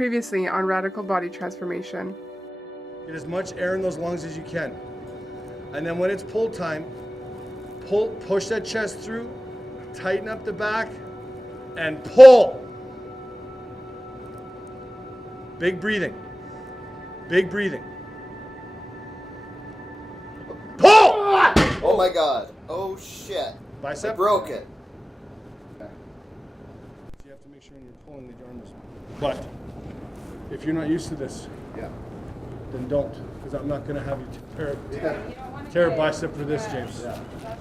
Previously on Radical Body Transformation. Get as much air in those lungs as you can. And then when it's pull time, push that chest through, tighten up the back, and pull. Big breathing. Big breathing. Pull! Oh my God. Oh shit. Bicep? I broke it. So you have to make sure when you're pulling the arms. But if you're not used to this, then don't, because I'm not going to have you tear a bicep for this, James. Yeah.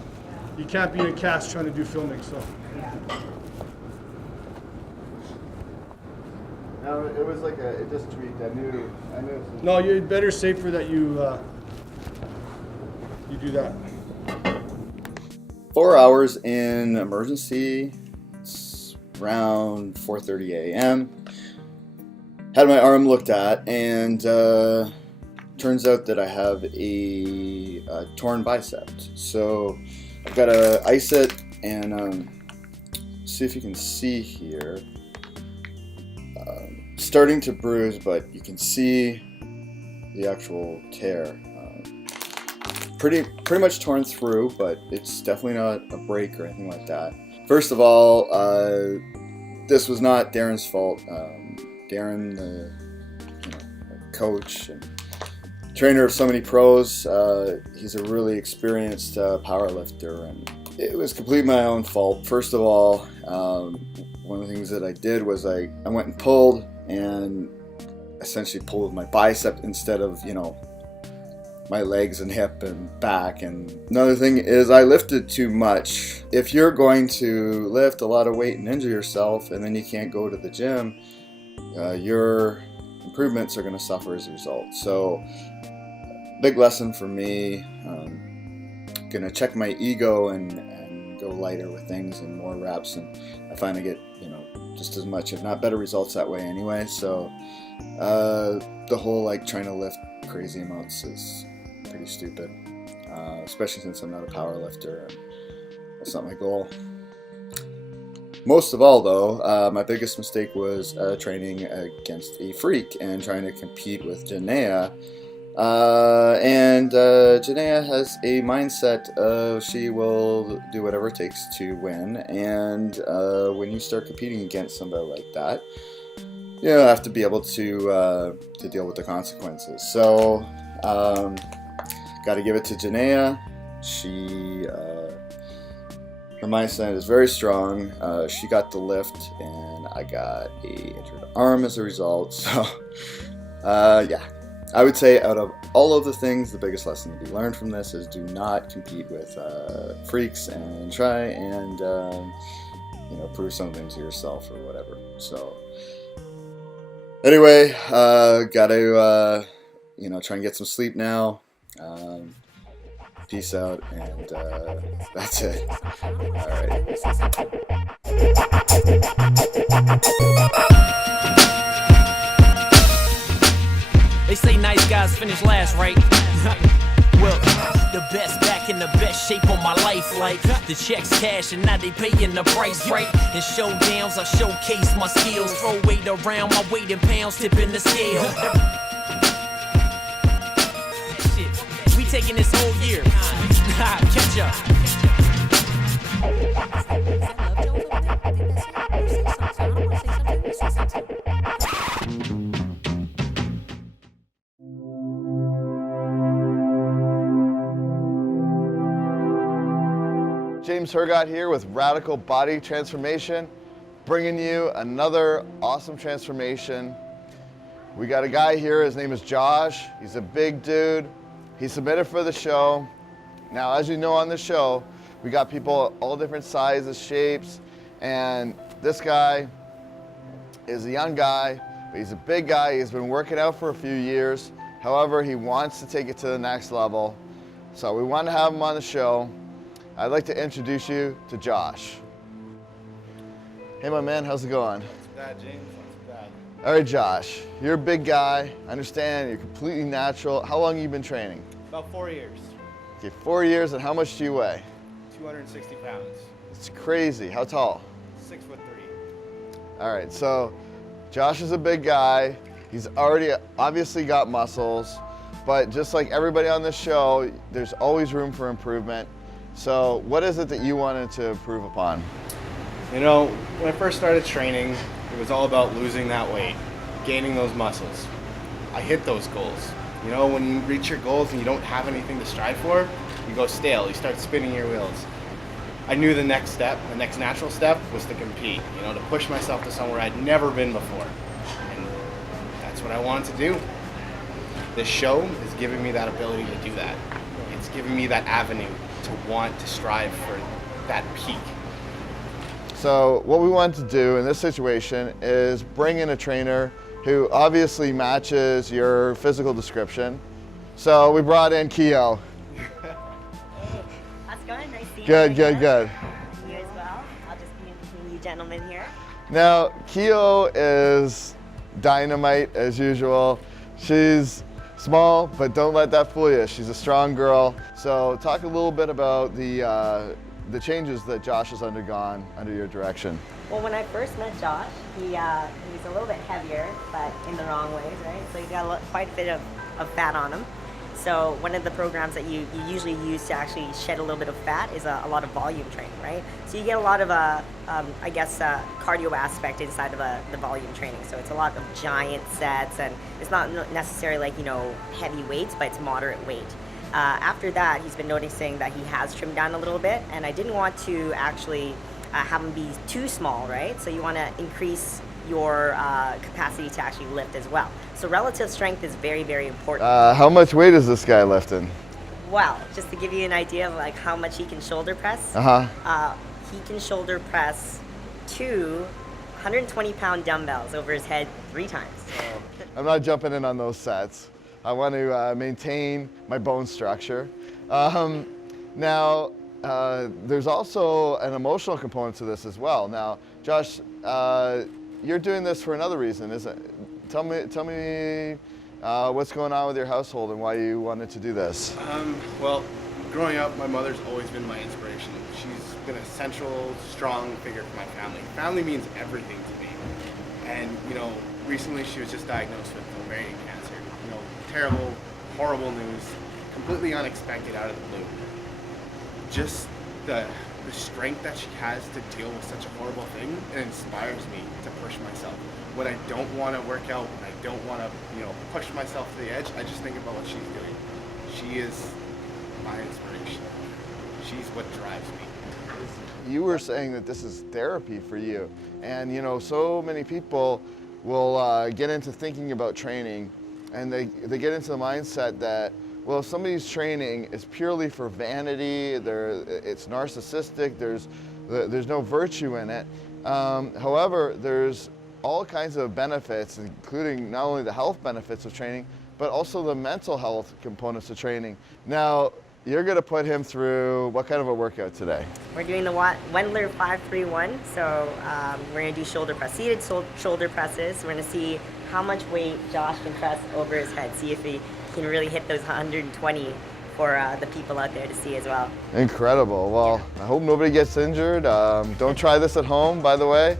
You can't be in a cast trying to do filming, so. No, it was like it just tweaked. I knew. No, you're better safer that you do that. 4 hours in emergency. It's around 4:30 a.m. Had my arm looked at, and turns out that I have a torn bicep. So I've got to ice it and see if you can see here. Starting to bruise, but you can see the actual tear. Pretty much torn through, but it's definitely not a break or anything like that. First of all, this was not Darren's fault. Darren, the coach and trainer of so many pros, he's a really experienced power lifter, and it was completely my own fault. First of all, one of the things that I did was I went and pulled, and essentially pulled with my bicep instead of, my legs and hip and back. And another thing is I lifted too much. If you're going to lift a lot of weight and injure yourself and then you can't go to the gym, your improvements are going to suffer as a result. So big lesson for me. Gonna check my ego and go lighter with things and more reps, and I find I get just as much, if not better, results that way anyway. So the whole trying to lift crazy amounts is pretty stupid, especially since I'm not a power lifter. That's not my goal. Most of all, though, my biggest mistake was training against a freak and trying to compete with Jenaya. Jenaya has a mindset of she will do whatever it takes to win, and when you start competing against somebody like that, you have to be able to deal with the consequences. So, got to give it to Jenaya. She, her mindset is very strong. She got the lift, and I got a injured arm as a result. So, yeah. I would say out of all of the things, the biggest lesson to be learned from this is do not compete with freaks, and try and prove something to yourself or whatever. So anyway, gotta try and get some sleep now. Peace out, and that's it. All right. They say nice guys finish last, right? Well, the best back in the best shape of my life. Like the checks cash and now they paying the price, right? In showdowns I showcase my skills. Throw weight around, my weight in pounds, tipping the scale. Shit, we taking this whole year. Catch up. James Hergott here with Radical Body Transformation, bringing you another awesome transformation. We got a guy here, his name is Josh. He's a big dude. He submitted for the show. Now, as you know on the show, we got people all different sizes, shapes, and this guy is a young guy, but he's a big guy. He's been working out for a few years. However, he wants to take it to the next level. So we want to have him on the show. I'd like to introduce you to Josh. Hey, my man, how's it going? Not too bad, James, not too bad. All right, Josh, you're a big guy. I understand, you're completely natural. How long have you been training? About 4 years. Okay, 4 years, and how much do you weigh? 260 pounds. It's crazy. How tall? 6'3". All right, so Josh is a big guy. He's already obviously got muscles, but just like everybody on this show, there's always room for improvement. So what is it that you wanted to improve upon? You know, when I first started training, it was all about losing that weight, gaining those muscles. I hit those goals. You know, when you reach your goals and you don't have anything to strive for, you go stale, you start spinning your wheels. I knew the next step, the next natural step was to compete, you know, to push myself to somewhere I'd never been before. And that's what I wanted to do. This show is giving me that ability to do that. It's giving me that avenue to want to strive for that peak. So what we want to do in this situation is bring in a trainer who obviously matches your physical description. So we brought in Keo. How's it going? Nice seeing you. Good. You as well. I'll just be between you gentlemen here. Now, Keo is dynamite as usual. She's small, but don't let that fool you. She's a strong girl. So talk a little bit about the changes that Josh has undergone under your direction. Well, when I first met Josh, he was a little bit heavier, but in the wrong ways, right? So he's got quite a bit of fat on him. So one of the programs that you usually use to actually shed a little bit of fat is a lot of volume training, right? So you get a lot of, cardio aspect inside of the volume training. So it's a lot of giant sets, and it's not necessarily like, you know, heavy weights, but it's moderate weight. After that, he's been noticing that he has trimmed down a little bit, and I didn't want to actually have him be too small, right? So you want to increase your capacity to actually lift as well. So relative strength is very, very important. How much weight is this guy lifting? Well, just to give you an idea of like how much he can shoulder press, he can shoulder press 2 120-pound dumbbells over his head 3 times. I'm not jumping in on those sets. I want to maintain my bone structure. Now, there's also an emotional component to this as well. Now, Josh, you're doing this for another reason, isn't it? Tell me what's going on with your household and why you wanted to do this. Well, growing up, my mother's always been my inspiration. She's been a central, strong figure for my family. Family means everything to me. And, you know, recently she was just diagnosed with ovarian cancer. You know, terrible, horrible news, completely unexpected out of the blue. Just the strength that she has to deal with such a horrible thing, it inspires me to push myself. When I don't want to work out, when I don't want to, you know, push myself to the edge, I just think about what she's doing. She is my inspiration. She's what drives me. You were saying that this is therapy for you, and you know, so many people will get into thinking about training, and they get into the mindset that, well, if somebody's training is purely for vanity, it's narcissistic, there's no virtue in it. However, there's all kinds of benefits, including not only the health benefits of training, but also the mental health components of training. Now, you're going to put him through what kind of a workout today? We're doing the Wendler 531, so we're going to do shoulder press, seated shoulder presses. We're going to see how much weight Josh can press over his head, see if he can really hit those 120 for the people out there to see as well. Incredible. Well, I hope nobody gets injured. Don't try this at home, by the way.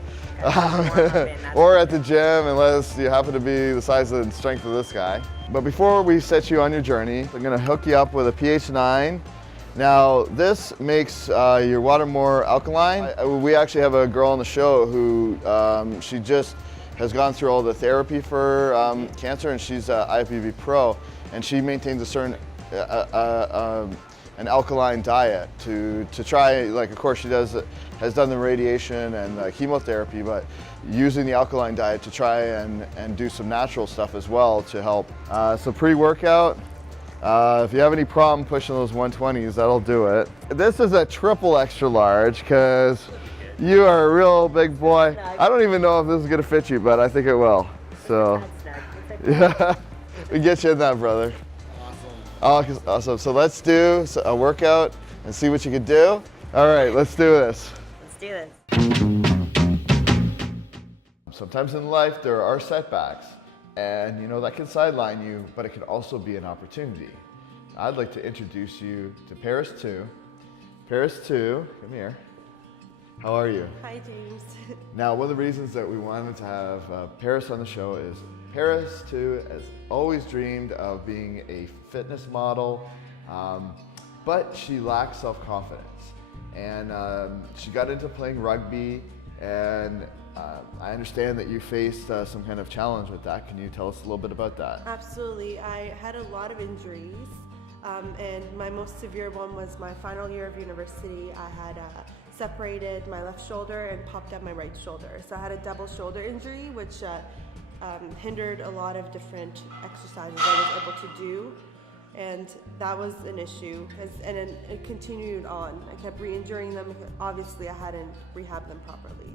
Or at the gym, unless you happen to be the size and strength of this guy. But before we set you on your journey, I'm going to hook you up with a pH 9. Now, this makes your water more alkaline. We actually have a girl on the show who she just has gone through all the therapy for cancer, and she's an IFBB pro, and she maintains a certain an alkaline diet to try, like, of course she has done the radiation and chemotherapy, but using the alkaline diet to try and do some natural stuff as well to help. So pre-workout, if you have any problem pushing those 120s, that'll do it. This is a triple extra large because you are a real big boy. I don't even know if this is gonna fit you, but I think it will. So, yeah, we get you in that, brother. Awesome. Awesome. So let's do a workout and see what you can do. All right, let's do this. Let's do this. Sometimes in life there are setbacks, and you know that can sideline you, but it can also be an opportunity. I'd like to introduce you to Parastoo. Parastoo, come here. How are you? Hi, James. Now, one of the reasons that we wanted to have Paris on the show is Paris, too, has always dreamed of being a fitness model, but she lacks self-confidence. And she got into playing rugby, and I understand that you faced some kind of challenge with that. Can you tell us a little bit about that? Absolutely. I had a lot of injuries, and my most severe one was my final year of university. I had separated my left shoulder and popped up my right shoulder. So I had a double shoulder injury, which hindered a lot of different exercises I was able to do. And that was an issue, and then it continued on. I kept re-injuring them. Obviously, I hadn't rehabbed them properly.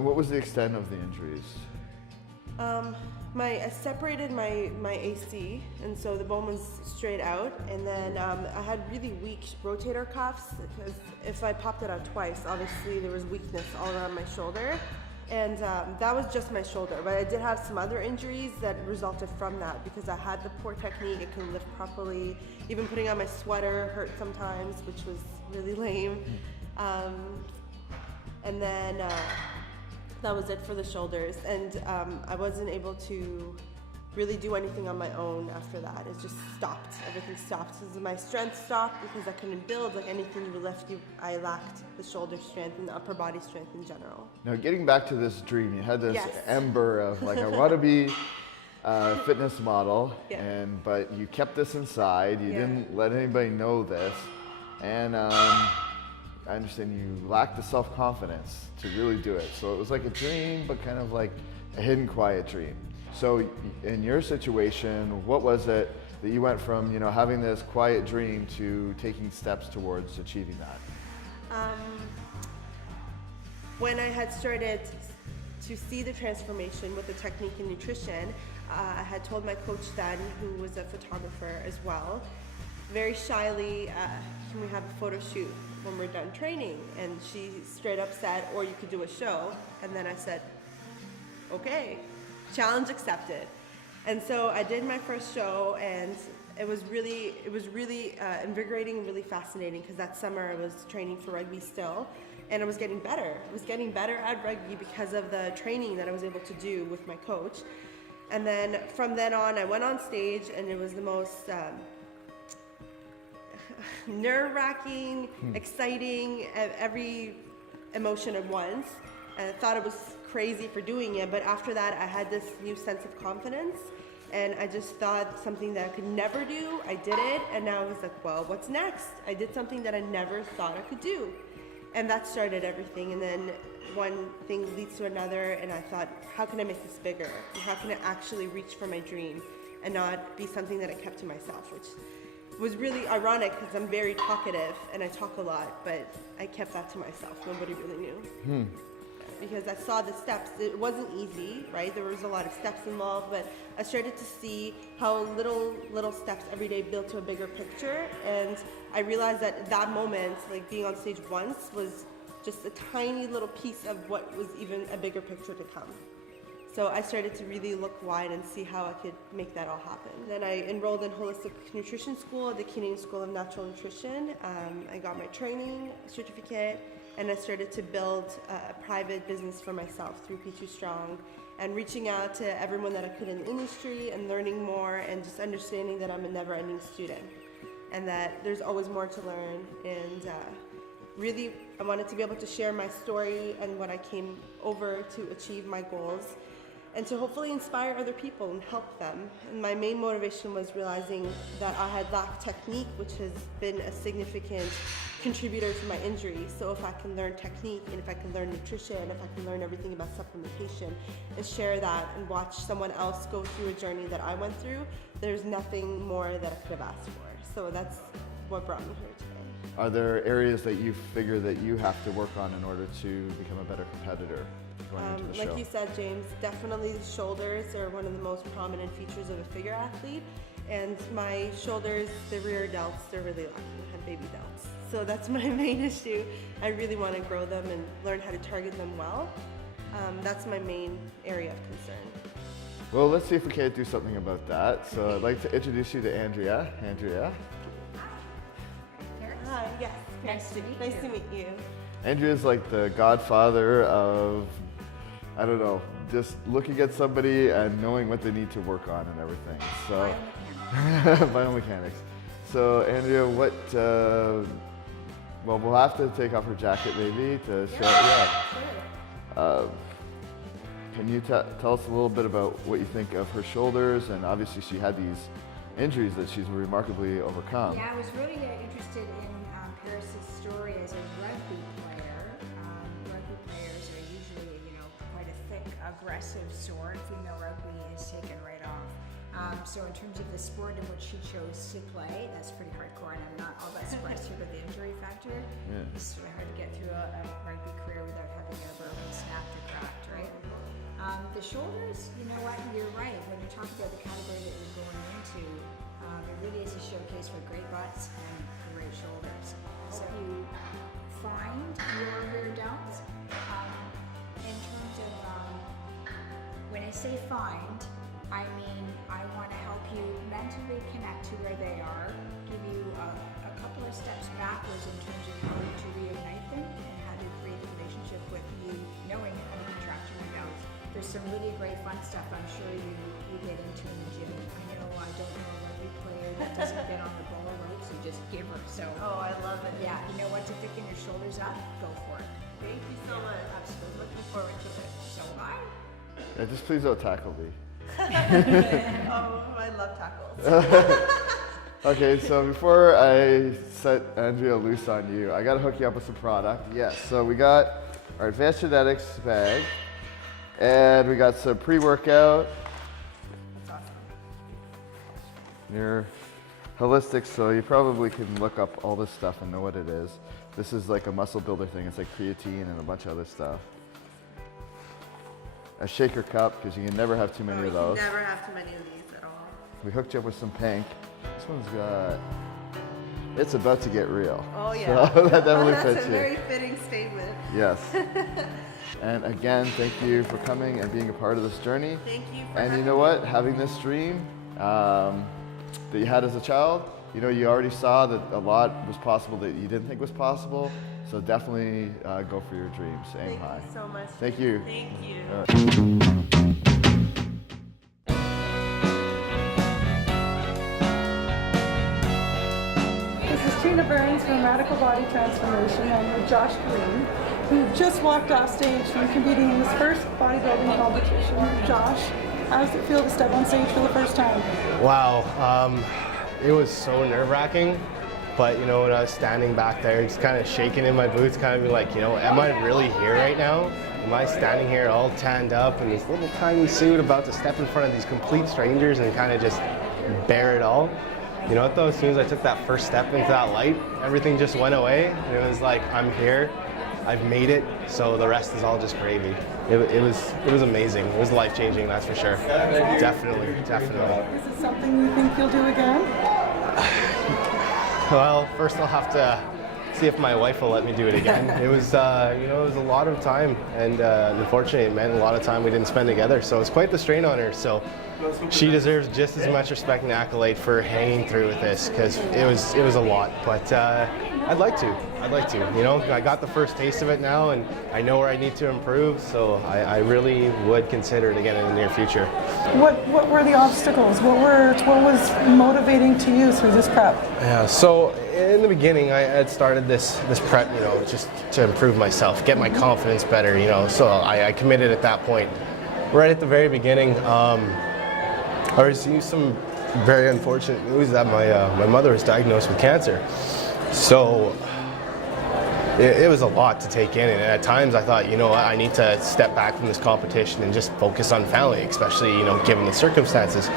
What was the extent of the injuries? I separated my AC, and so the bone was straight out, and then I had really weak rotator cuffs, because if I popped it out twice, obviously there was weakness all around my shoulder. And that was just my shoulder, but I did have some other injuries that resulted from that, because I had the poor technique, I couldn't lift properly. Even putting on my sweater hurt sometimes, which was really lame. And then that was it for the shoulders. And I wasn't able to really do anything on my own after that. It just stopped. Everything stopped. So my strength stopped because I couldn't build. Like anything you lift, I lacked the shoulder strength and the upper body strength in general. Now, getting back to this dream, you had this Yes. ember of like, I want to be a fitness model, Yeah. but you kept this inside. You Yeah. didn't let anybody know this, and I understand you lacked the self-confidence to really do it. So it was like a dream, but kind of like a hidden, quiet dream. So in your situation, what was it that you went from, having this quiet dream to taking steps towards achieving that? When I had started to see the transformation with the technique and nutrition, I had told my coach then, who was a photographer as well, very shyly, can we have a photo shoot when we're done training? And she straight up said, or you could do a show. And then I said, okay. Challenge accepted. And so I did my first show, and it was really invigorating and really fascinating, because that summer I was training for rugby still, and I was getting better. I was getting better at rugby because of the training that I was able to do with my coach. And then from then on, I went on stage, and it was the most nerve-wracking, exciting, every emotion at once. And I thought it was crazy for doing it, but after that I had this new sense of confidence, and I just thought something that I could never do, I did it, and now I was like, well, what's next? I did something that I never thought I could do, and that started everything. And then one thing leads to another, and I thought, how can I make this bigger? And how can I actually reach for my dream and not be something that I kept to myself, which was really ironic because I'm very talkative and I talk a lot, but I kept that to myself. Nobody really knew. Because I saw the steps. It wasn't easy, right? There was a lot of steps involved, but I started to see how little steps every day built to a bigger picture, and I realized that that moment, like being on stage once, was just a tiny little piece of what was even a bigger picture to come. So I started to really look wide and see how I could make that all happen. Then I enrolled in holistic nutrition school at the Canadian School of Natural Nutrition. I got my training certificate, and I started to build a private business for myself through P2 Strong, and reaching out to everyone that I could in the industry and learning more, and just understanding that I'm a never-ending student and that there's always more to learn. And really, I wanted to be able to share my story and what I came over to achieve my goals, and to hopefully inspire other people and help them. And my main motivation was realizing that I had lacked technique, which has been a significant contributor to my injury. So if I can learn technique, and if I can learn nutrition, if I can learn everything about supplementation and share that and watch someone else go through a journey that I went through, there's nothing more that I could have asked for. So that's what brought me here today. Are there areas that you figure that you have to work on in order to become a better competitor going into the show? Like you said, James, definitely the shoulders are one of the most prominent features of a figure athlete. And my shoulders, the rear delts, they're really lacking. I have baby delts. So that's my main issue. I really want to grow them and learn how to target them well. That's my main area of concern. Well, let's see if we can't do something about that. So I'd like to introduce you to Andrea. Andrea. Hi, yes. Nice to meet you. Andrea's like the godfather of, I don't know, just looking at somebody and knowing what they need to work on and everything. So, biomechanics. So, Andrea, what, well, we'll have to take off her jacket maybe to show, yeah. Can you tell us a little bit about what you think of her shoulders? And obviously she had these injuries that she's remarkably overcome. Yeah, I was really interested in Paris' story as a rugby player. Rugby players are usually, quite a thick, aggressive sort. Female rugby is taken right off. So in terms of the sport in which she chose to play, that's pretty hardcore, and I'm not all that surprised here about the injury factor. Yeah. It's really hard to get through a rugby career without having a bourbon snapped or cracked, right? The shoulders, you know what, you're right. When you talk about the category that you're going into, it really is a showcase for great butts and great shoulders. So if you find your rear delts, in terms of, when I say find, I mean I want to help you mentally connect to where they are, give you a couple of steps backwards in terms of how to reignite them and how to create a relationship with you knowing how to contract your delts. There's some really great fun stuff I'm sure you get into in the gym. I don't know a rugby player that doesn't get on the ball ropes, you just give her. So I love it. yeah, you know what, to thicken your shoulders up, go for it. Thank you so much. Absolutely. Looking forward to it. So bye. Yeah, just please don't tackle me. I love tackles. Okay, so before I set Andrea loose on you, I gotta hook you up with some product. Yes, so we got our Advanced Genetics bag, and we got some pre-workout. That's awesome. You're holistic, so you probably can look up all this stuff and know what it is. This is like a muscle builder thing. It's like creatine and a bunch of other stuff. A shaker cup, because you can never have too many of those. You never have too many of these at all. We hooked you up with some pink. This one's got, it's about to get real. Oh yeah. So that definitely fits That's a you. very fitting statement. Yes. And again, thank you for coming and being a part of this journey. Thank you for And you having know me. what? Having this dream that you had as a child, you already saw that a lot was possible that you didn't think was possible. So definitely go for your dreams. Aim high. Thank you so much. Thank you. Thank you. All right. This is Trina from Radical Body Transformation. I'm with Josh Careme, who just walked off stage from competing in his first bodybuilding competition. Josh, how does it feel to step on stage for the first time? Wow, it was so nerve-wracking, but when I was standing back there, just kind of shaking in my boots, kind of be like, am I really here right now? Am I standing here all tanned up in this little tiny suit about to step in front of these complete strangers and kind of just bear it all? You know what though, as soon as I took that first step into that light, everything just went away, and it was like, I'm here, I've made it, so the rest is all just gravy. It was amazing. It was life-changing, that's for sure. Definitely. Is it something you think you'll do again? Well, first I'll have to see if my wife will let me do it again. It was, it was a lot of time, and unfortunately it meant a lot of time we didn't spend together, so it's quite the strain on her. So she deserves just as much respect and accolade for hanging through with this, because it was a lot. But I'd like to. I got the first taste of it now, and I know where I need to improve. So I really would consider it again in the near future. What were the obstacles? What was motivating to you through this prep? Yeah. So in the beginning, I had started this prep, just to improve myself, get my confidence better. So I committed at that point. Right at the very beginning, I received some very unfortunate news that my mother was diagnosed with cancer. So it was a lot to take in, and at times I thought, I need to step back from this competition and just focus on family, especially, given the circumstances.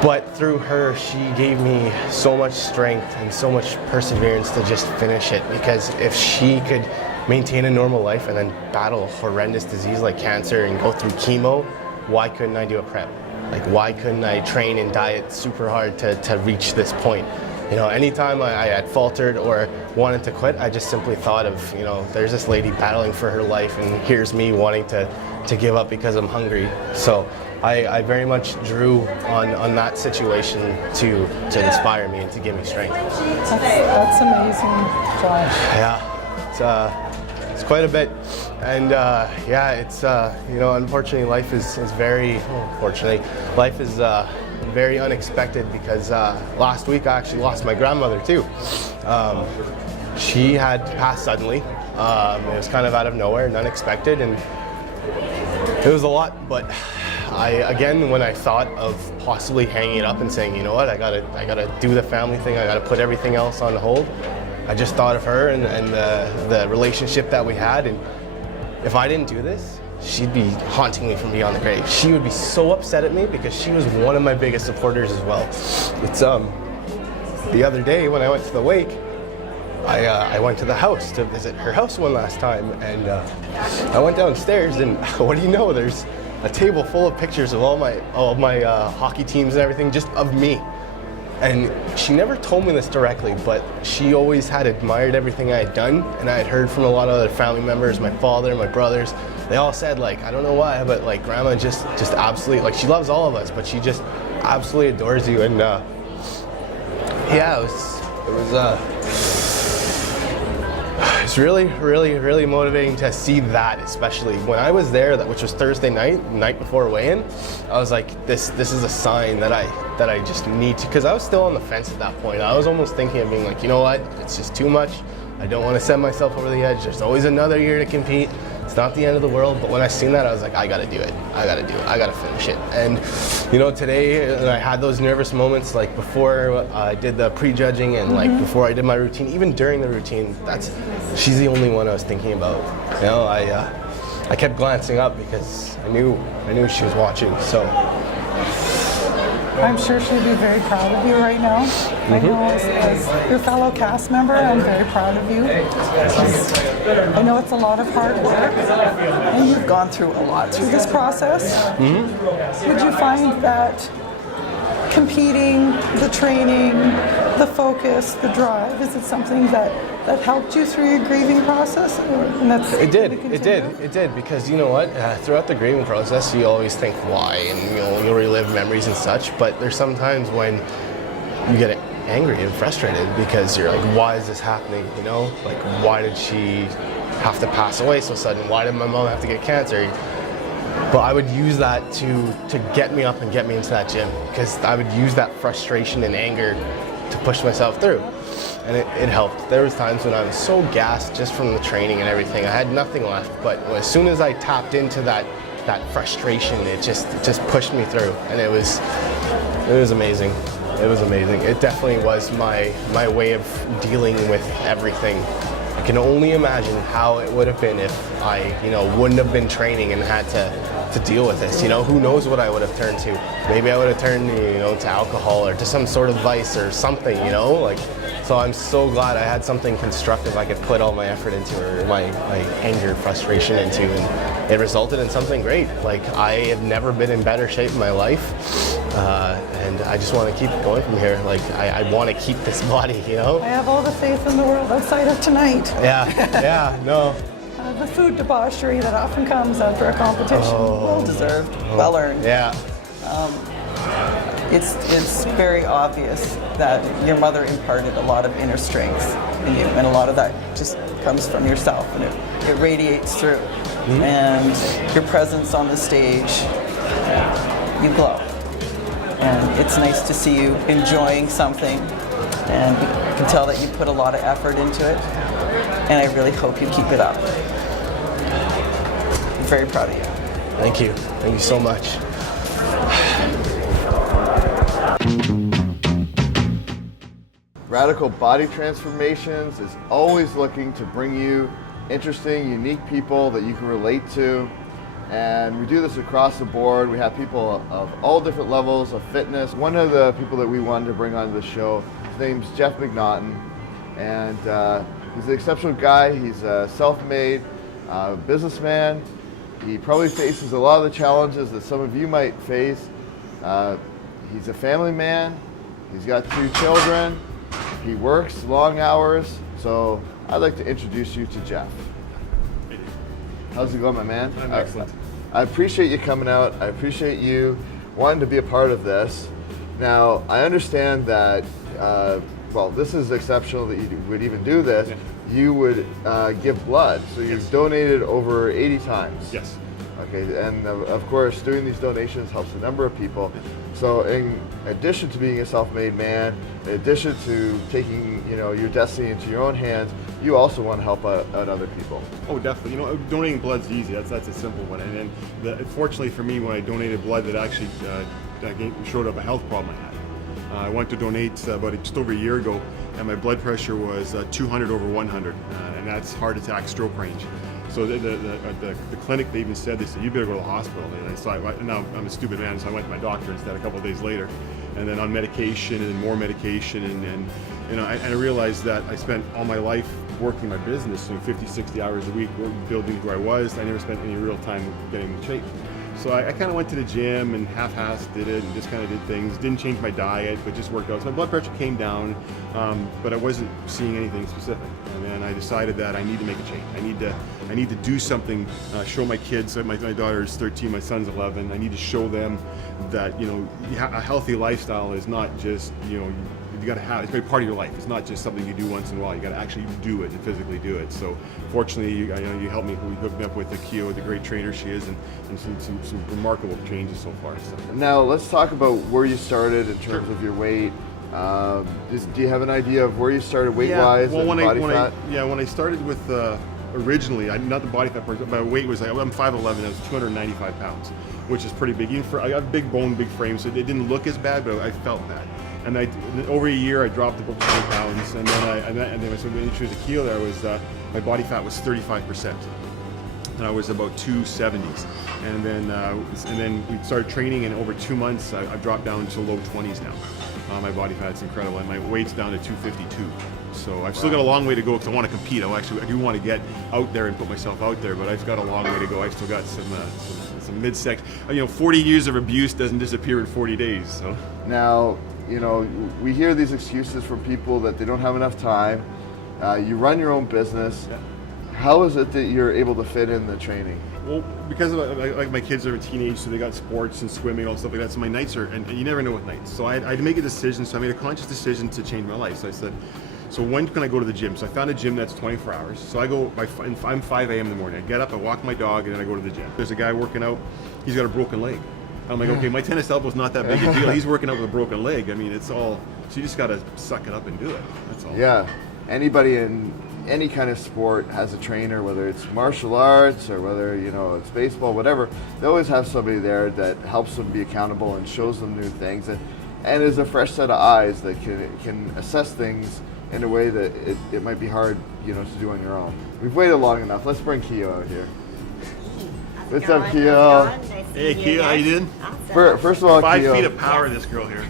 But through her, she gave me so much strength and so much perseverance to just finish it, because if she could maintain a normal life and then battle a horrendous disease like cancer and go through chemo, why couldn't I do a prep? Like, why couldn't I train and diet super hard to reach this point? Anytime I had faltered or wanted to quit, I just simply thought of, there's this lady battling for her life, and here's me wanting to to give up because I'm hungry. So I very much drew on that situation to inspire me and to give me strength. That's amazing, Josh. Yeah, it's quite a bit, and it's unfortunately life is very unexpected, because last week I actually lost my grandmother too. She had passed suddenly. It was kind of out of nowhere and unexpected, and it was a lot, but when I thought of possibly hanging it up and saying, you know what, I gotta do the family thing, I gotta put everything else on hold, I just thought of her and the relationship that we had, and if I didn't do this, she'd be haunting me from beyond the grave. She would be so upset at me, because she was one of my biggest supporters as well. It's the other day when I went to the wake, I went to the house to visit her house one last time, and I went downstairs, and what do you know, there's a table full of pictures of all my hockey teams and everything, just of me. And she never told me this directly, but she always had admired everything I had done, and I had heard from a lot of other family members, my father, my brothers, they all said, like, I don't know why, but like grandma just absolutely, like, she loves all of us, but she just absolutely adores you. And it's really, really, really motivating to see that, especially when I was there, which was Thursday night before weigh-in. I was like, this is a sign that I just need to, because I was still on the fence at that point. I was almost thinking of being like, you know what, it's just too much. I don't want to send myself over the edge. There's always another year to compete. It's not the end of the world. But when I seen that, I was like, I gotta do it. I gotta finish it. And today, and I had those nervous moments, like before I did the prejudging and like before I did my routine, even during the routine, she's the only one I was thinking about. I kept glancing up because I knew she was watching. So I'm sure she'd be very proud of you right now. I know as your fellow cast member, I'm very proud of you. I know it's a lot of hard work, and you've gone through a lot through this process. Would you find that competing, the training, the focus, the drive, is it something that helped you through your grieving process? It did, because you know what, throughout the grieving process, you always think why, and you'll relive memories and such, but there's some times when you get angry and frustrated because you're like, why is this happening, like, why did she have to pass away so sudden? Why did my mom have to get cancer? But I would use that to get me up and get me into that gym, because I would use that frustration and anger to push myself through, and it helped. There was times when I was so gassed just from the training and everything, I had nothing left, but as soon as I tapped into that frustration, it just pushed me through, and it was amazing. It was amazing. It definitely was my way of dealing with everything. I can only imagine how it would have been if I, wouldn't have been training and had to deal with this. Who knows what I would have turned to? Maybe I would have turned, to alcohol or to some sort of vice or something, So I'm so glad I had something constructive I could put all my effort into, or my anger, frustration into, and it resulted in something great. Like, I have never been in better shape in my life, and I just want to keep going from here. Like, I want to keep this body, I have all the faith in the world outside of tonight. No. The food debauchery that often comes after a competition. Well deserved, well earned. Yeah. It's very obvious that your mother imparted a lot of inner strength in you, and a lot of that just comes from yourself, and it radiates through. And your presence on the stage, you glow. And it's nice to see you enjoying something, and you can tell that you put a lot of effort into it, and I really hope you keep it up. I'm very proud of you. Thank you. Thank you so much. Radical Body Transformations is always looking to bring you interesting, unique people that you can relate to. And we do this across the board. We have people of all different levels of fitness. One of the people that we wanted to bring onto the show, his name's Jeff McNaughton. And he's an exceptional guy. He's a self-made businessman. He probably faces a lot of the challenges that some of you might face. He's a family man. He's got 2 children. He works long hours. So I'd like to introduce you to Jeff. How's it going, my man? I'm excellent. I appreciate you coming out. I appreciate you wanting to be a part of this. Now, I understand that, well, this is exceptional that you would even do this. Yeah. You would give blood, so you've donated over 80 times. Yes. Okay, and of course, doing these donations helps a number of people. So, in addition to being a self-made man, in addition to taking, you know, your destiny into your own hands, you also want to help out other people. Oh, definitely. You know, donating blood's easy. That's a simple one. And then, fortunately for me, when I donated blood, that actually showed up a health problem I had. I went to donate about just over a year ago, and my blood pressure was 200 over 100, and that's heart attack, stroke range. So the clinic, they even said, they said, you better go to the hospital. And so now I'm a stupid man, so I went to my doctor instead a couple of days later, and then on medication and more medication, and you know, I realized that I spent all my life working my business, 50, 60 hours a week, building where I was. I never spent any real time getting in shape. So I kind of went to the gym and half-assed did it and just kind of did things. Didn't change my diet, but just worked out. So my blood pressure came down, but I wasn't seeing anything specific. And then I decided that I need to make a change. I need to do something, show my kids. My daughter is 13, my son's 11. I need to show them that, you know, a healthy lifestyle is not just, you know, you got to have, it's a part of your life. It's not just something you do once in a while. You got to actually do it and physically do it. So fortunately, you helped me. We hooked me up with Keo, the great trainer she is, and some remarkable changes so far. So. Now let's talk about where you started in terms of your weight. Do you have an idea of where you started weight-wise and body fat? When I started with originally, not the body fat part, my weight was I'm 5'11", I was 295 pounds, which is pretty big. Even for I got big bone, big frame, so it didn't look as bad, but I felt bad. And over a year, I dropped about 20 pounds, and then I was introduced to Keo. There was my body fat was 35%, and I was about 270s. And then we started training, and over 2 months, I've dropped down to low 20s now. My body fat's incredible, and my weight's down to 252. So I've still got a long way to go because I want to compete. I do want to get out there and put myself out there, but I've got a long way to go. I've still got some midsex. 40 years of abuse doesn't disappear in 40 days. So now, you know, we hear these excuses from people that they don't have enough time. You run your own business. Yeah. How is it that you're able to fit in the training? Well, because like my kids are teenage, so they got sports and swimming and all stuff like that. So my nights are, and you never know what nights. So I had to make a decision. So I made a conscious decision to change my life. So I said, so when can I go to the gym? So I found a gym that's 24 hours. So I go, I'm 5 a.m. in the morning. I get up, I walk my dog, and then I go to the gym. There's a guy working out. He's got a broken leg. I'm like, okay, my tennis elbow's not that big a deal. He's working out with a broken leg. I mean, it's all, so you just got to suck it up and do it. That's all. Yeah. Anybody in any kind of sport has a trainer, whether it's martial arts or whether, you know, it's baseball, whatever. They always have somebody there that helps them be accountable and shows them new things and is a fresh set of eyes that can assess things in a way that it might be hard, you know, to do on your own. We've waited long enough. Let's bring Keo out here. What's up, Keo? Hey, Keo, how you doing? Awesome. First of all, 5 Keo, feet of power, this girl here.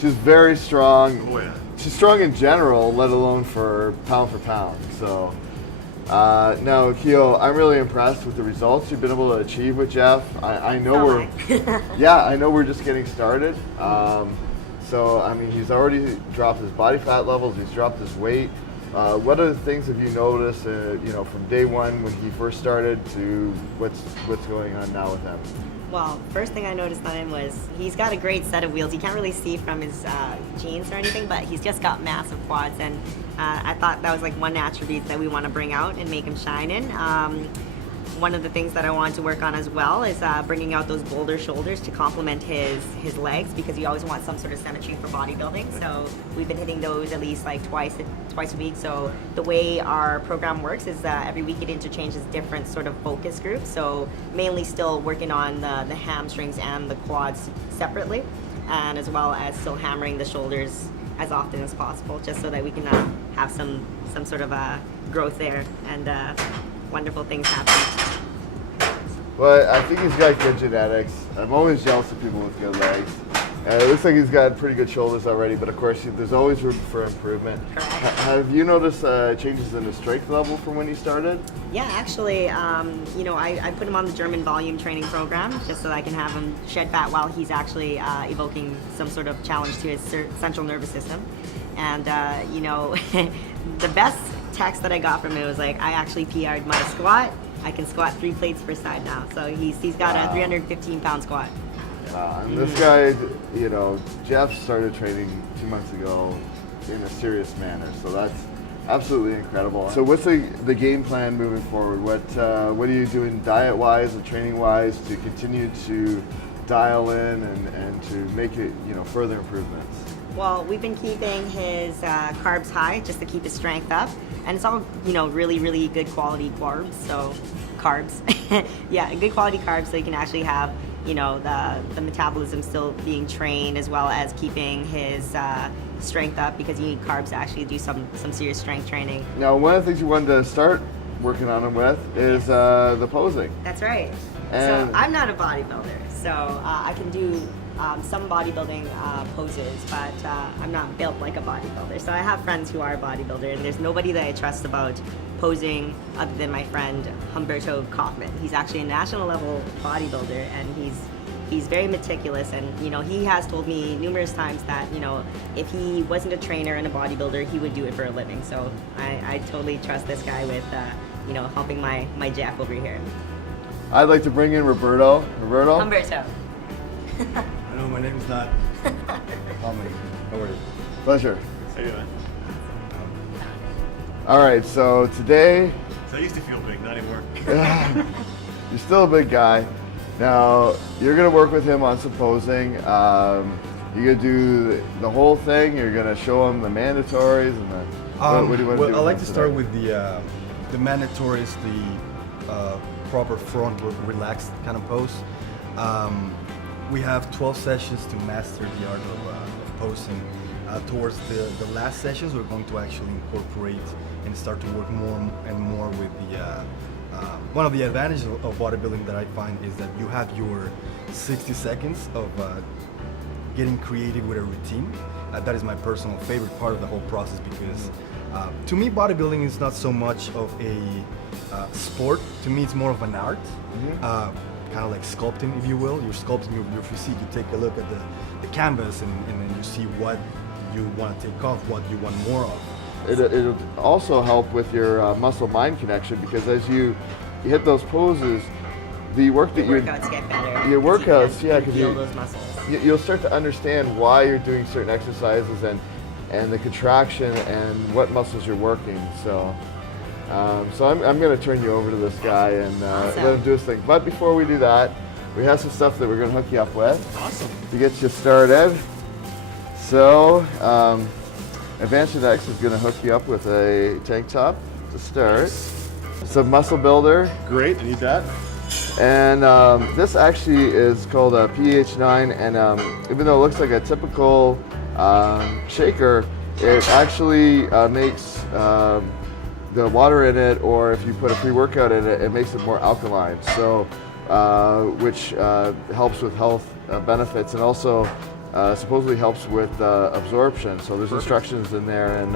She's very strong. Oh, yeah. She's strong in general, let alone for pound. So now, Keo, I'm really impressed with the results you've been able to achieve with Jeff. I know I know we're just getting started. So I mean, he's already dropped his body fat levels. He's dropped his weight. What other things have you noticed, you know, from day one when he first started to what's going on now with him? Well, first thing I noticed on him was he's got a great set of wheels. You can't really see from his jeans or anything, but he's just got massive quads, and I thought that was like one attribute that we want to bring out and make him shine in. One of the things that I wanted to work on as well is bringing out those bolder shoulders to complement his legs, because you always want some sort of symmetry for bodybuilding. So we've been hitting those at least like twice a week. So the way our program works is every week it interchanges different sort of focus groups. So mainly still working on the hamstrings and the quads separately, and as well as still hammering the shoulders as often as possible, just so that we can have some sort of growth there and wonderful things happen. Well, I think he's got good genetics. I'm always jealous of people with good legs. It looks like he's got pretty good shoulders already, but of course there's always room for improvement. Have you noticed changes in his strength level from when you started? Yeah, actually, you know, I put him on the German volume training program just so that I can have him shed fat while he's actually evoking some sort of challenge to his central nervous system. And, you know, the best text that I got from it was like, I actually PR'd my squat I can squat 3 plates per side now. So he's got a 315-pound squat. And this guy, you know, Jeff started training 2 months ago in a serious manner, so that's absolutely incredible. So what's the game plan moving forward? What are you doing diet-wise and training-wise to continue to dial in and to make it, you know, further improvements? Well, we've been keeping his carbs high just to keep his strength up, and it's all, you know, really, really good quality carbs. So yeah, good quality carbs, so you can actually have, you know, the metabolism still being trained, as well as keeping his strength up, because you need carbs to actually do some serious strength training. Now, one of the things you wanted to start working on him with is the posing. That's right. And so I'm not a bodybuilder, so I can do some bodybuilding poses, but I'm not built like a bodybuilder. So I have friends who are bodybuilders, and there's nobody that I trust about posing other than my friend Humberto Kaufman. He's actually a national level bodybuilder, and he's very meticulous, and you know, he has told me numerous times that, you know, if he wasn't a trainer and a bodybuilder, he would do it for a living. So I totally trust this guy with you know, helping my Jeff over here. I'd like to bring in Roberto. Humberto. No, my name's not. How are you? Pleasure. How you doing? All right, so today... So I used to feel big, not anymore. You're still a big guy. Now, you're going to work with him on some posing. You're going to do the whole thing. You're going to show him the mandatories and the... what do you want to do? Well, I like to start with the mandatories, the proper front relaxed kind of pose. We have 12 sessions to master the art of posing. Towards the last sessions, we're going to actually incorporate and start to work more and more with the one of the advantages of bodybuilding that I find is that you have your 60 seconds of getting creative with a routine. That is my personal favorite part of the whole process, because to me, bodybuilding is not so much of a sport. To me, it's more of an art. Kind of like sculpting, if you will. You're sculpting your physique. You take a look at the canvas and then you see what you want to take off, what you want more of. It'll also help with your muscle-mind connection, because as you hit those poses, the work that your workouts get better. Your workouts, yeah, because feel those muscles. You'll start to understand why you're doing certain exercises and the contraction and what muscles you're working. So I'm going to turn you over to this guy and let him do his thing. But before we do that, we have some stuff that we're going to hook you up with. Awesome. To get you started. So, Advanced X is going to hook you up with a tank top to start. Nice. Some muscle builder. Great, I need that. And this actually is called a PH9, and even though it looks like a typical shaker, it actually makes the water in it, or if you put a pre-workout in it, it makes it more alkaline. So, which helps with health benefits, and also supposedly helps with absorption. So there's instructions in there, and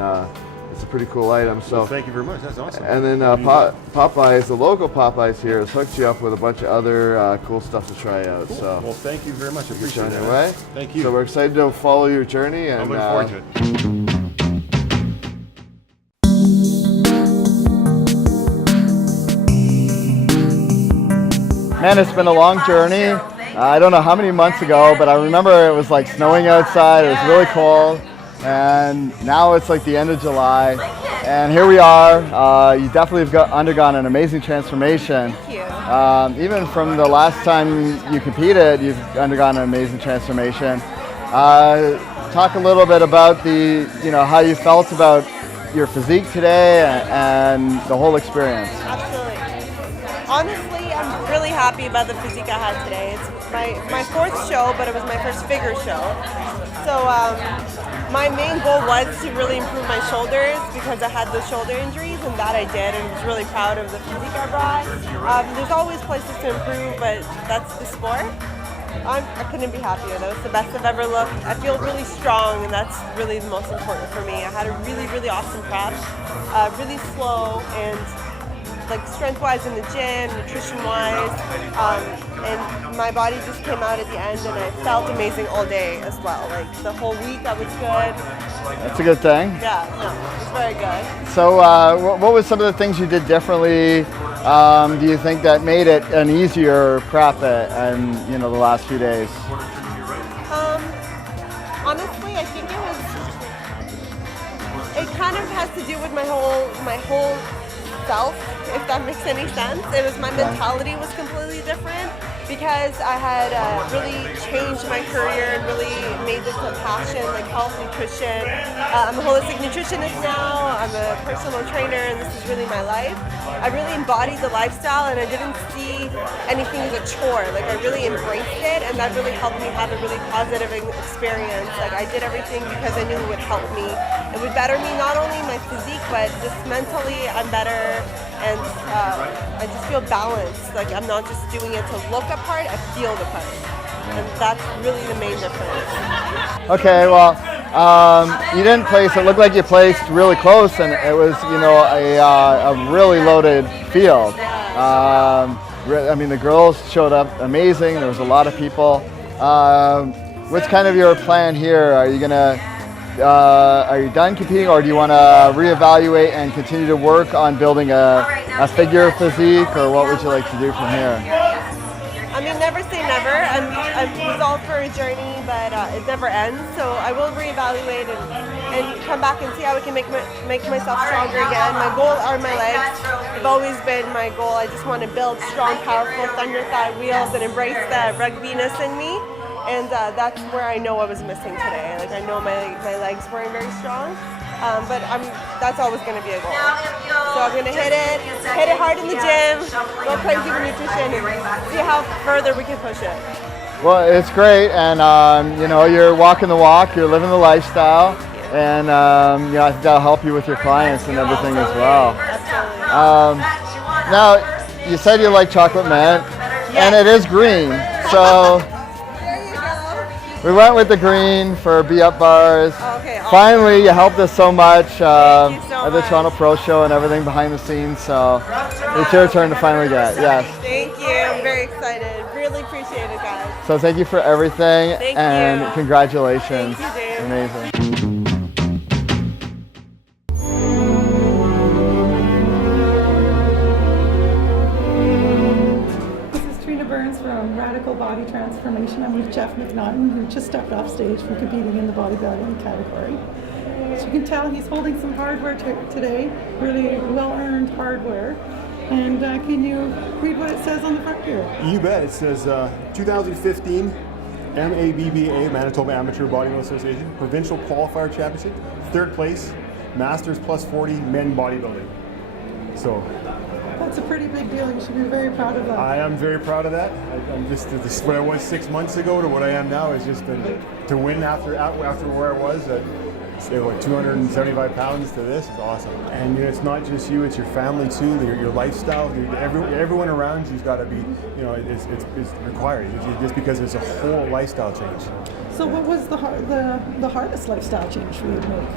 it's a pretty cool item. So well, thank you very much. That's awesome. And then Popeyes, the local Popeyes here, has hooked you up with a bunch of other cool stuff to try out. Cool. So well, thank you very much. I appreciate on it. your way. Thank you. So we're excited to follow your journey, and I'm looking forward to it. Man, it's been a long journey. I don't know how many months ago, but I remember it was like snowing outside. It was really cold, and now it's like the end of July, and here we are. You definitely have undergone an amazing transformation. Thank you. Even from the last time you competed, you've undergone an amazing transformation. Talk a little bit about how you felt about your physique today and the whole experience. Absolutely. Honestly, I'm really happy about the physique I had today. It's my fourth show, but it was my first figure show. So my main goal was to really improve my shoulders, because I had those shoulder injuries, and that I did, and I was really proud of the physique I brought. There's always places to improve, but that's the sport. I couldn't be happier. That was the best I've ever looked. I feel really strong, and that's really the most important for me. I had a really, really awesome prep, really slow, and like strength-wise in the gym, nutrition-wise, and my body just came out at the end, and I felt amazing all day as well. Like the whole week I was good. That's a good thing. Yeah, no, it was very good. So what was some of the things you did differently do you think that made it an easier prep and the last few days? Honestly, I think it kind of has to do with my whole self, if that makes any sense. It was my mentality was completely different because I had really changed my career and really made this a passion, like health, nutrition. I'm a holistic nutritionist now. I'm a personal trainer, and this is really my life. I really embodied the lifestyle, and I didn't see anything as a chore. Like I really embraced it, and that really helped me have a really positive experience. Like I did everything because I knew it would help me. It would better me, not only my physique, but just mentally I'm better, and I just feel balanced. Like I'm not just doing it to look a part, I feel the part. And that's really the main difference. Okay, well, you didn't place, it looked like you placed really close, and it was, a really loaded field. I mean, the girls showed up amazing. There was a lot of people. What's kind of your plan here? Are you done competing, or do you want to reevaluate and continue to work on building a figure physique, or what would you like to do from here? I mean, never say never. I'm resolved for a journey, but it never ends. So I will reevaluate and come back and see how we can make myself stronger again. My goal are my legs. They've always been my goal. I just want to build strong, powerful thunder thigh wheels and embrace the rugbyness in me. And that's where I know I was missing today. Like I know my legs weren't very strong, but that's always going to be a goal. So I'm going to hit it hard in the gym, go crazy with nutrition, and see how further we can push it. Well, it's great, and you're walking the walk, you're living the lifestyle, and I think that'll help you with your clients and everything as well. Absolutely. Now, you said you like chocolate mint, and it is green, so. We went with the green for Be Up bars. Okay, awesome. Finally, you helped us so much at the much. Toronto Pro Show and everything behind the scenes. So it's your turn to finally get. Yes. Thank you. I'm very excited. Really appreciate it, guys. So thank you for everything, Thank and you. congratulations. Thank you, James. Amazing. From Radical Body Transformation. I'm with Jeff McNaughton, who just stepped off stage from competing in the bodybuilding category. So you can tell he's holding some hardware today, really well-earned hardware. And can you read what it says on the front here? You bet. It says 2015 MABBA, Manitoba Amateur Bodybuilding Association, Provincial Qualifier Championship, 3rd place, Masters plus 40 Men Bodybuilding. So that's a pretty big deal. You should be very proud of that. I am very proud of that. I'm just what I was 6 months ago to what I am now is just to win after where I was at 275 pounds to this is awesome. And it's not just you; it's your family too. Your lifestyle. Everyone around you's got to be. It's required. Just because it's a whole lifestyle change. So, what was the hardest lifestyle change for you to make?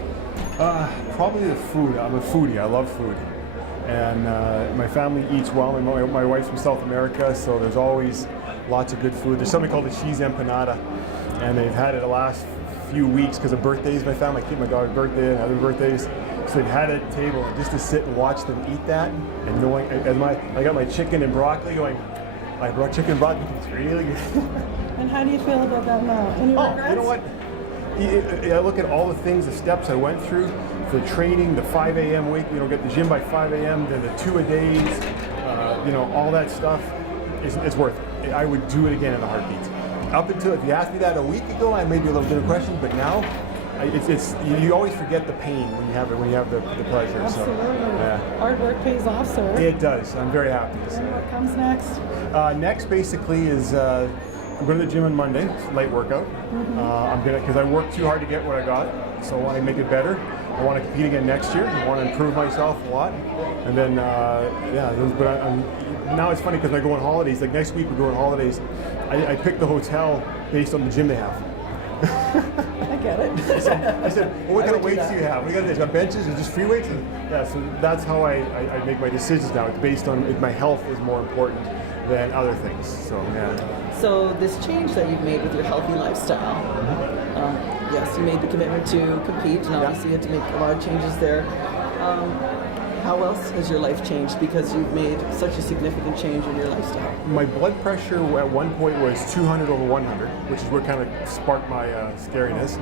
Probably the food. I'm a foodie. I love food. And my family eats well. My wife's from South America, so there's always lots of good food. There's something called the cheese empanada, and they've had it the last few weeks because of birthdays. My family, I keep my daughter's birthday and other birthdays, so they've had it at the table. And just to sit and watch them eat that, and knowing, I got my chicken and broccoli going. I brought chicken and broccoli. It's really good. And how do you feel about that now? Any regrets? You know what? I look at all the things, the steps I went through, the training, the 5 a.m. wake, get the gym by 5 a.m., then the 2-a-days, all that stuff, it's worth it. I would do it again in a heartbeat. Up until, if you asked me that a week ago, I may be a little different question, but now, you always forget the pain when you have the pleasure. Absolutely. So, yeah. Hard work pays off, sir. It does. I'm very happy. And what comes next? Next, basically, is I'm going to the gym on Monday, light workout. Because I worked too hard to get what I got, so I want to make it better. I want to compete again next year. I want to improve myself a lot. And then, now it's funny because I go on holidays. Like next week we go on holidays. I pick the hotel based on the gym they have. I get it. I said, well, what kind of weights do you have? It's got benches or just free weights? And so that's how I make my decisions now. It's based on if my health is more important than other things. So yeah. So this change that you've made with your healthy lifestyle, yes, you made the commitment to compete, and obviously you had to make a lot of changes there. how else has your life changed because you've made such a significant change in your lifestyle? My blood pressure at one point was 200 over 100, which is what kind of sparked my scariness.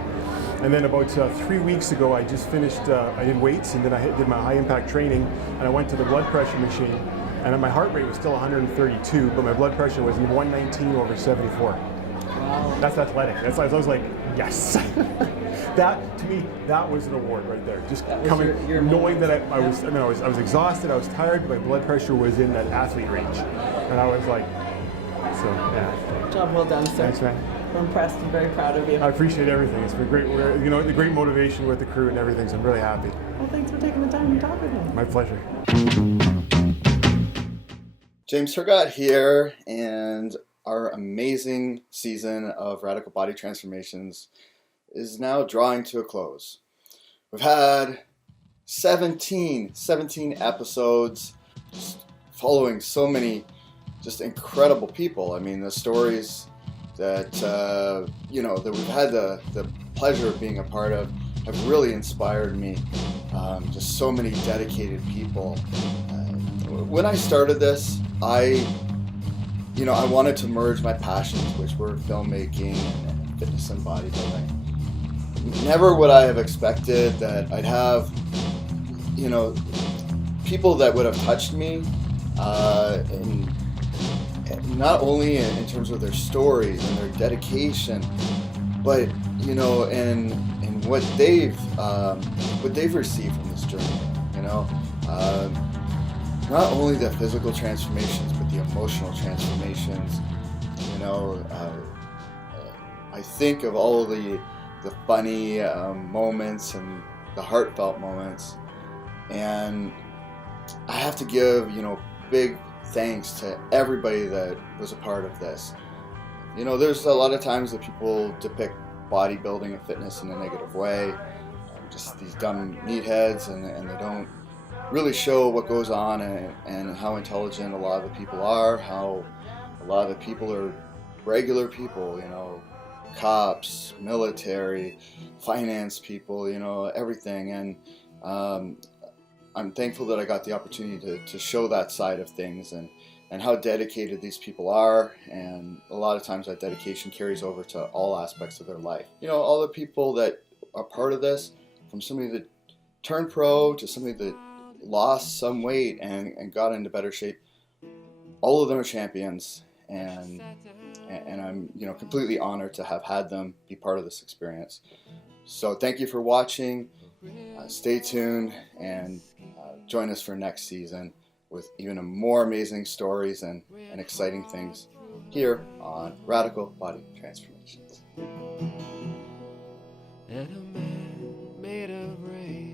And then about 3 weeks ago, I just finished, I did weights, and then I did my high impact training, and I went to the blood pressure machine, and my heart rate was still 132, but my blood pressure was 119 over 74. Wow. That's athletic. I was like, yes. That, to me, that was an award right there. Just coming, your knowing that I was exhausted, I was tired, but my blood pressure was in that athlete range. And I was like, so, yeah. Job well done, sir. Thanks, man. I'm impressed and very proud of you. I appreciate everything. It's been great, the great motivation with the crew and everything, so I'm really happy. Well, thanks for taking the time to talk with me. My pleasure. James Hergott here, and our amazing season of Radical Body Transformations is now drawing to a close. We've had 17 episodes just following so many just incredible people. I mean, the stories that that we've had the pleasure of being a part of have really inspired me. Just so many dedicated people. When I started this, I wanted to merge my passions, which were filmmaking and fitness and bodybuilding. Never would I have expected that I'd have, people that would have touched me, not only in terms of their stories and their dedication, but and what they've received from this journey. Not only the physical transformations, but the emotional transformations. I think of all the funny moments and the heartfelt moments, and I have to give big thanks to everybody that was a part of this. There's a lot of times that people depict bodybuilding and fitness in a negative way, just these dumb meatheads, and they don't really show what goes on and how intelligent a lot of the people are, how a lot of the people are regular people, cops, military, finance people, everything. And I'm thankful that I got the opportunity to show that side of things and how dedicated these people are. And a lot of times that dedication carries over to all aspects of their life. All the people that are part of this, from somebody that turned pro to somebody that lost some weight and got into better shape, all of them are champions, and I'm completely honored to have had them be part of this experience. So thank you for watching. Stay tuned and join us for next season with even more amazing stories and exciting things here on Radical Body Transformations. And a man made of rain.